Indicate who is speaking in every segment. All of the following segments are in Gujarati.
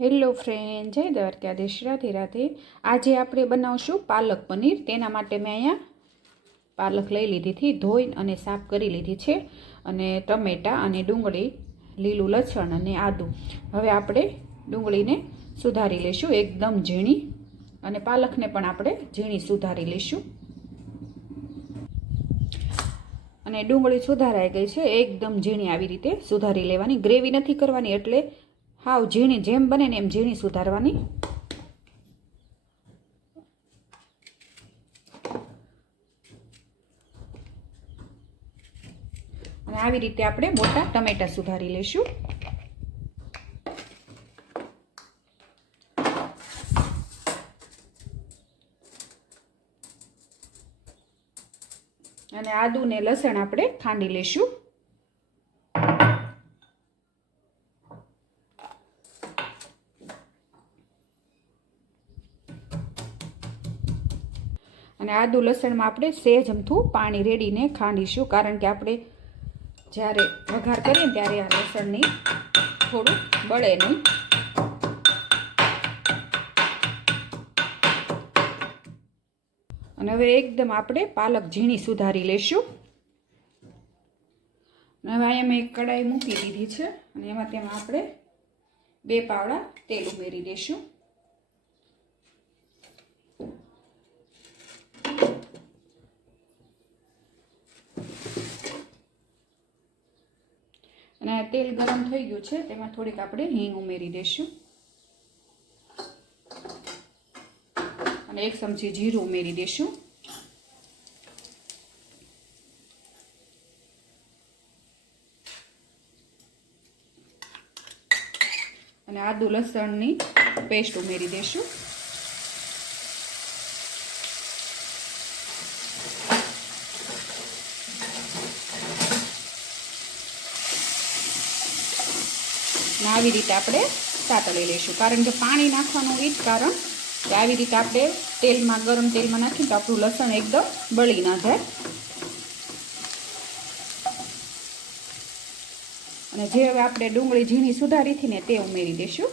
Speaker 1: હેલો ફ્રેન્ડ જય દ્વારકાધીશ. રાધે રાધે. આજે આપણે બનાવશું પાલક પનીર. તેના માટે મેં અહીંયા પાલક લઈ લીધી હતી, ધોઈ અને સાફ કરી લીધી છે, અને ટમેટાં અને ડુંગળી, લીલું લસણ અને આદું. હવે આપણે ડુંગળીને સુધારી લઈશું, એકદમ ઝીણી, અને પાલકને પણ આપણે ઝીણી સુધારી લઈશું. અને ડુંગળી સુધારાઈ ગઈ છે, એકદમ ઝીણી આવી રીતે સુધારી લેવાની. ગ્રેવી નથી કરવાની, એટલે હાવ ઝીણી, જેમ બને ને એમ ઝીણી સુધારવાની. અને આવી રીતે આપણે મોટા ટમેટા સુધારી લઈશું. અને આદુ ને લસણ આપણે ખાંડી લઈશું. અને આદુ લસણમાં આપણે સેજ અમથું પાણી રેડીને ખાંડીશું. કારણ કે આપણે જ્યારે વઘાર કરીએ ત્યારે આ લસણની થોડું બળે નહીં. અને હવે એકદમ આપણે પાલક ઝીણી સુધારી લઈશું હવે અહીંયા મેં એક કડાઈ મૂકી દીધી છે. અને એમાં તેમાં આપણે બે પાવડા તેલ ઉમેરી દઈશું અને તેલ ગરમ થઈ ગયું છે, તેમાં થોડીક આપણે હિંગ ઉમેરી દઈશું. અને એક ચમચી જીરું ઉમેરી દઈશું. અને આદુ લસણની પેસ્ટ ઉમેરી દઈશું. અને આવી રીતે આપણે સાતળી લઈશું. કારણ કે પાણી નાખવાનું એ જ કારણ કે આવી રીતે આપણે તેલમાં, ગરમ તેલમાં નાખીએ તો આપણું લસણ એકદમ બળી ના જાય. અને જે હવે આપણે ડુંગળી ઝીણી સુધારી હતી ને તે ઉમેરી દઈશું.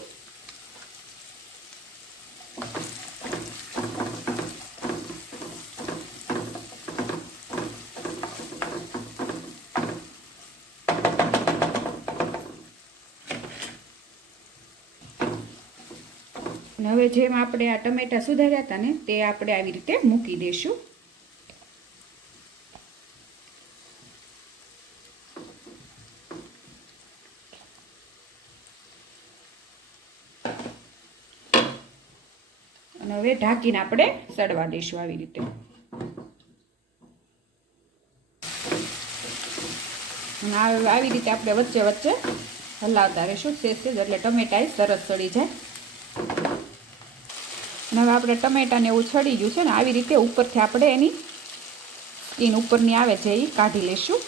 Speaker 1: અને હવે જેમ આપણે આ ટમેટા સુધાર્યા હતા ને, તે આપણે આવી રીતે મૂકી દઈશું. અને હવે ઢાંકીને આપણે સડવા દઈશું આવી રીતે. આવી રીતે આપણે વચ્ચે વચ્ચે હલાવતા રહીશું. સેજ એટલે ટમેટા સરસ સડી જાય. અને હવે આપણે ટમેટાને એવું છડી ગયું છે ને, આવી રીતે ઉપરથી આપણે એની સ્કીન ઉપરની આવે છે એ કાઢી લઈશું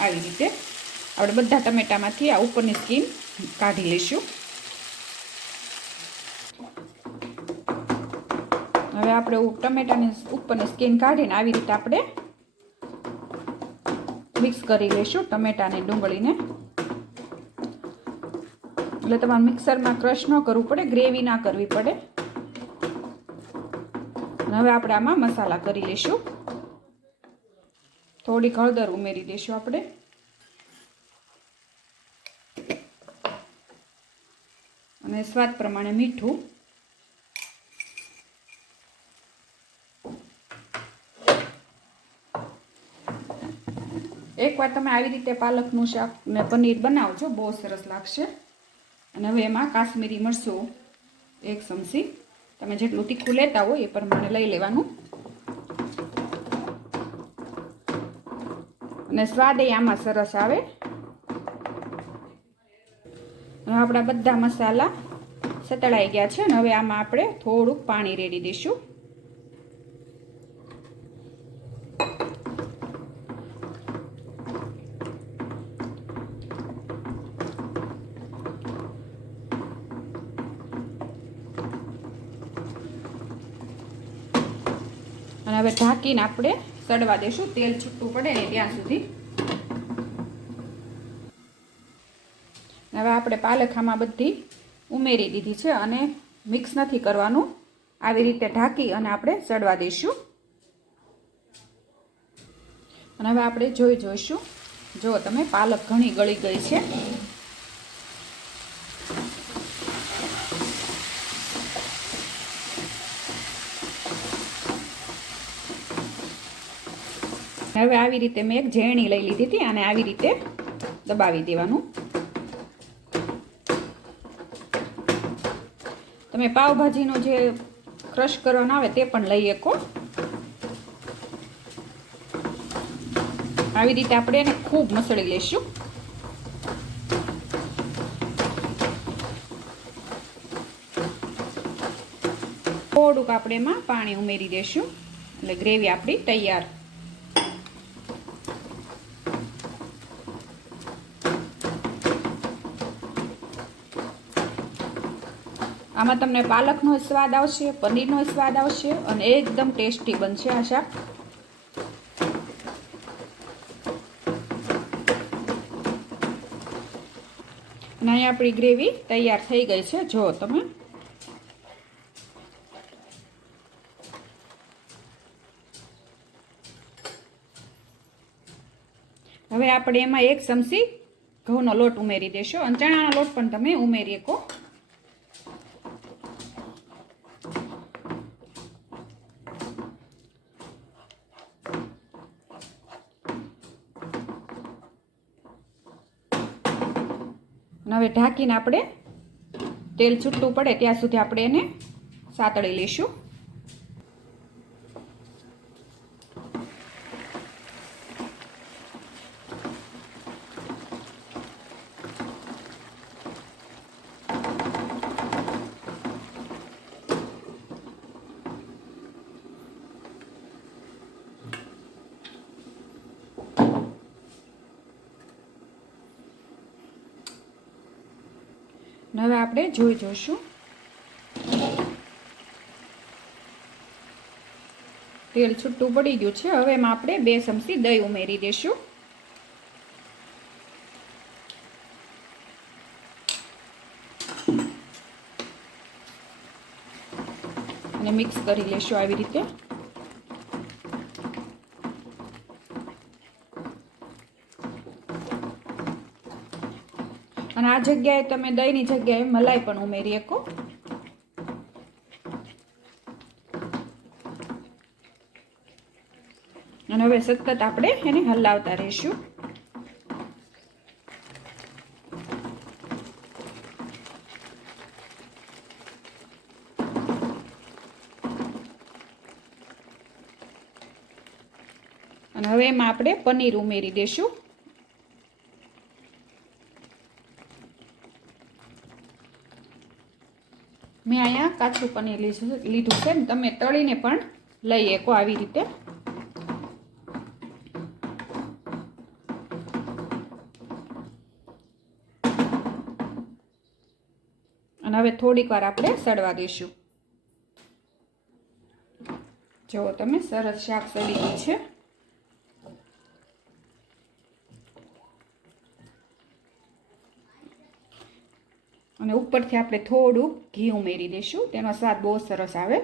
Speaker 1: આવી રીતે આપણે બધા ટમેટામાંથી આ ઉપરની સ્કીન કાઢી લઈશું હવે આપણે ટમેટાની ઉપરની સ્કીન કાઢીને આવી રીતે આપણે મિક્સ કરી લઈશું ટમેટાને ડુંગળીને. એટલે તમારે મિક્સરમાં ક્રશ ન કરવું પડે, ગ્રેવી ના કરવી પડે. હવે આપણે આમાં મસાલા કરી લઈશું. થોડીક હળદર ઉમેરી દઈશું આપણે. અને સ્વાદ પ્રમાણે મીઠું. એકવાર તમે આવી રીતે પાલકનું શાક ને પનીર બનાવજો, બહુ સરસ લાગશે. અને હવે એમાં કાશ્મીરી મરચું, એક ચમચી. તમે જેટલું તીખું લેતા હોય એ પ્રમાણે લઈ લેવાનું. અને સ્વાદ એ આમાં સરસ આવે. હવે આપણા બધા મસાલા સતળાઈ ગયા છે અને હવે આમાં આપણે થોડુંક પાણી રેડી દઈશું. અને હવે ઢાંકીને આપણે સડવા દેશું તેલ છૂટું પડે ને ત્યાં સુધી. હવે આપણે પાલક આમાં બધી ઉમેરી દીધી છે અને મિક્સ નથી કરવાનું. આવી રીતે ઢાંકી અને આપણે સડવા દઈશું. અને હવે આપણે જોઈ જોઈશું. જો તમે પાલક ઘણી ગળી ગઈ છે. હવે આવી રીતે મેં એક ઝેણી લઈ લીધી હતી અને આવી રીતે દબાવી દેવાનું. તમે પાવભાજીનો જે ક્રશ કરવાનો આવે તે પણ લઈ શકો. આવી રીતે આપણે એને ખૂબ મસળી લઈશું થોડુંક આપણે એમાં પાણી ઉમેરી દઈશું એટલે ગ્રેવી આપણી તૈયાર આમાં તમને પાલકનો સ્વાદ આવશે, પનીરનો સ્વાદ આવશે અને એકદમ ટેસ્ટી બનશે આ શાક. અને અહીંયા આપણી ગ્રેવી તૈયાર થઈ ગઈ છે. જો તમે. હવે આપણે એમાં એક ચમચી ઘઉંનો લોટ ઉમેરી દેશો. અને ચણાનો લોટ પણ તમે ઉમેરી શકો. અને હવે ઢાંકીને આપણે તેલ છૂટું પડે ત્યાં સુધી આપણે એને સાતળી લઈશું. હવે આપણે જોઈ જોઈશું તેલ છૂટું પડી ગયું છે. હવે એમાં આપણે બે ચમચી દહીં ઉમેરી દઈશું. અને મિક્સ કરી લેશું આવી રીતે. અને આ જગ્યાએ તમે દહીંની જગ્યાએ મલાઈ પણ ઉમેરી શકો. અને હવે સતત આપણે એને હલાવતા રહીશું. અને હવે એમાં આપણે પનીર ઉમેરી દઈશું મેં અહીંયા કાચું પનીર લીધું લીધું છે. તમે તળીને પણ લઈ શકો આવી રીતે. અને હવે થોડીક વાર આપણે સડવા દઈશું. જો તમે, સરસ શાક સડી છે. અને ઉપરથી આપણે થોડું ઘી ઉમેરી દઈશું. તેનો સ્વાદ બહુ સરસ આવે.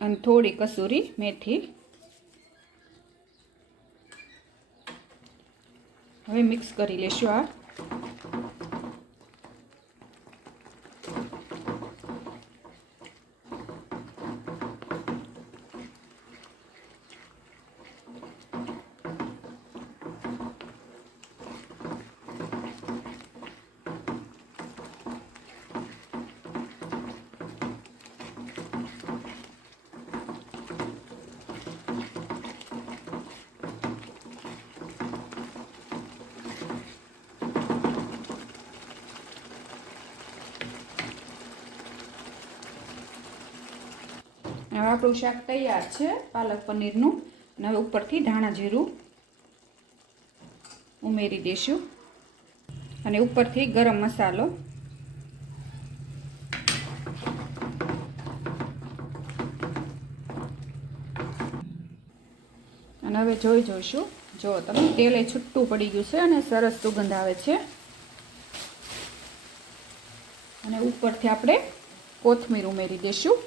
Speaker 1: અને થોડી કસૂરી મેથી. હવે મિક્સ કરી લેશું આ હવે આપણું શાક તૈયાર છે, પાલક પનીરનું. અને હવે ઉપરથી ધાણા જીરું ઉમેરી દઈશું અને ઉપરથી ગરમ મસાલો. અને હવે જોઈ જોઈશું. જો તમે તેલ એ છૂટું પડી ગયું છે અને સરસ સુગંધ આવે છે. અને ઉપરથી આપણે કોથમીર ઉમેરી દઈશું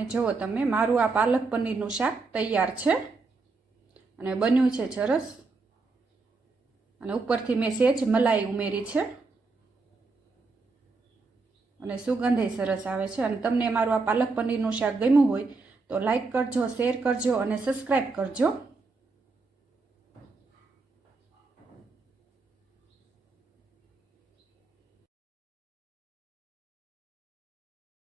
Speaker 1: અને જુઓ તમે, મારું આ પાલક પનીરનું શાક તૈયાર છે. અને બન્યું છે સરસ. અને ઉપરથી મેં સેજ મલાઈ ઉમેરી છે. અને સુગંધે સરસ આવે છે. અને તમને મારું આ પાલક પનીરનું શાક ગમ્યું હોય તો લાઈક કરજો, શેર કરજો અને સબસ્ક્રાઈબ કરજો.